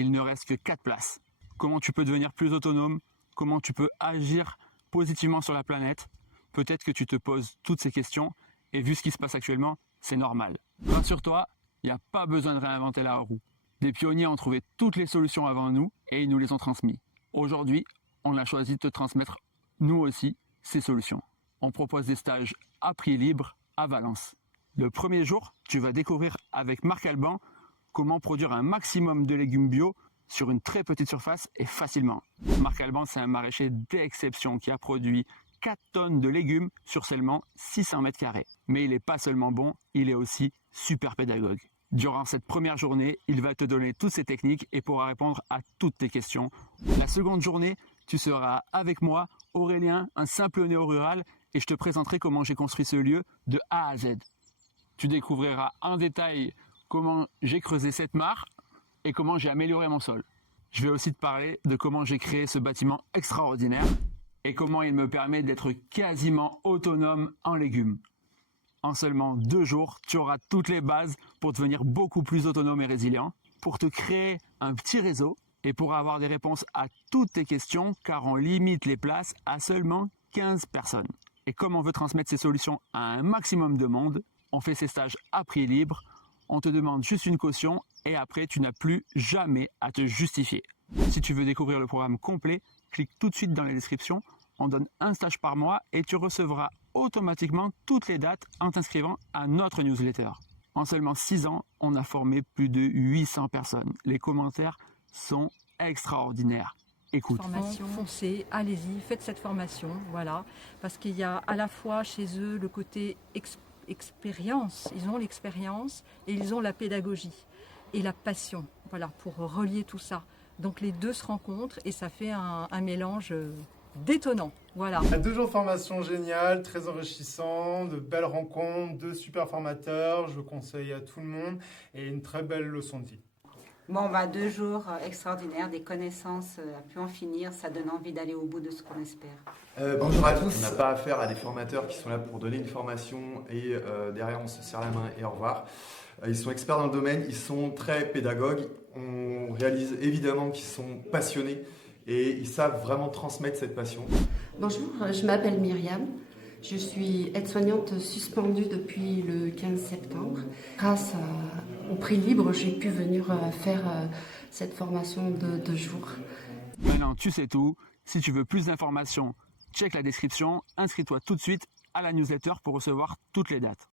il ne reste que 4 places. Comment tu peux devenir plus autonome? Comment tu peux agir positivement sur la planète? Peut-être que tu te poses toutes ces questions et vu ce qui se passe actuellement, c'est normal. Rassure-toi, il n'y a pas besoin de réinventer la roue. Des pionniers ont trouvé toutes les solutions avant nous et ils nous les ont transmises. Aujourd'hui, on a choisi de te transmettre, nous aussi, ces solutions. On propose des stages à prix libre à Valence. Le premier jour, tu vas découvrir avec Marc Alban comment produire un maximum de légumes bio sur une très petite surface et facilement. Marc Alban, c'est un maraîcher d'exception qui a produit 4 tonnes de légumes sur seulement 600 mètres carrés. Mais il n'est pas seulement bon, il est aussi super pédagogue. Durant cette première journée, il va te donner toutes ces techniques et pourra répondre à toutes tes questions. La seconde journée, tu seras avec moi, Aurélien, un simple néo-rural, et je te présenterai comment j'ai construit ce lieu de A à Z. Tu découvriras en détail comment j'ai creusé cette mare et comment j'ai amélioré mon sol. Je vais aussi te parler de comment j'ai créé ce bâtiment extraordinaire et comment il me permet d'être quasiment autonome en légumes. En seulement 2 jours, tu auras toutes les bases pour devenir beaucoup plus autonome et résilient, pour te créer un petit réseau et pour avoir des réponses à toutes tes questions car on limite les places à seulement 15 personnes. Et comme on veut transmettre ces solutions à un maximum de monde, on fait ces stages à prix libre, on te demande juste une caution et après tu n'as plus jamais à te justifier. Si tu veux découvrir le programme complet, clique tout de suite dans la description, on donne un stage par mois et tu recevras automatiquement toutes les dates en t'inscrivant à notre newsletter. En seulement 6 ans, on a formé plus de 800 personnes. Les commentaires sont extraordinaires. Écoute. Foncez, allez-y, faites cette formation, voilà, parce qu'il y a à la fois chez eux le côté expérience, ils ont l'expérience et ils ont la pédagogie et la passion, voilà, pour relier tout ça. Donc les deux se rencontrent et ça fait un mélange détonnant, voilà. 2 jours de formation géniale, très enrichissant, de belles rencontres, de super formateurs, je conseille à tout le monde et une très belle leçon de vie. Bon, 2 jours extraordinaires, des connaissances à plus en finir, ça donne envie d'aller au bout de ce qu'on espère. Bonjour à tous, on n'a pas affaire à des formateurs qui sont là pour donner une formation et derrière on se serre la main et au revoir. Ils sont experts dans le domaine, ils sont très pédagogues, on réalise évidemment qu'ils sont passionnés et ils savent vraiment transmettre cette passion. Bonjour, je m'appelle Myriam. Je suis aide-soignante suspendue depuis le 15 septembre. Grâce au prix libre, j'ai pu venir faire cette formation de 2 jours. Maintenant, tu sais tout. Si tu veux plus d'informations, check la description. Inscris-toi tout de suite à la newsletter pour recevoir toutes les dates.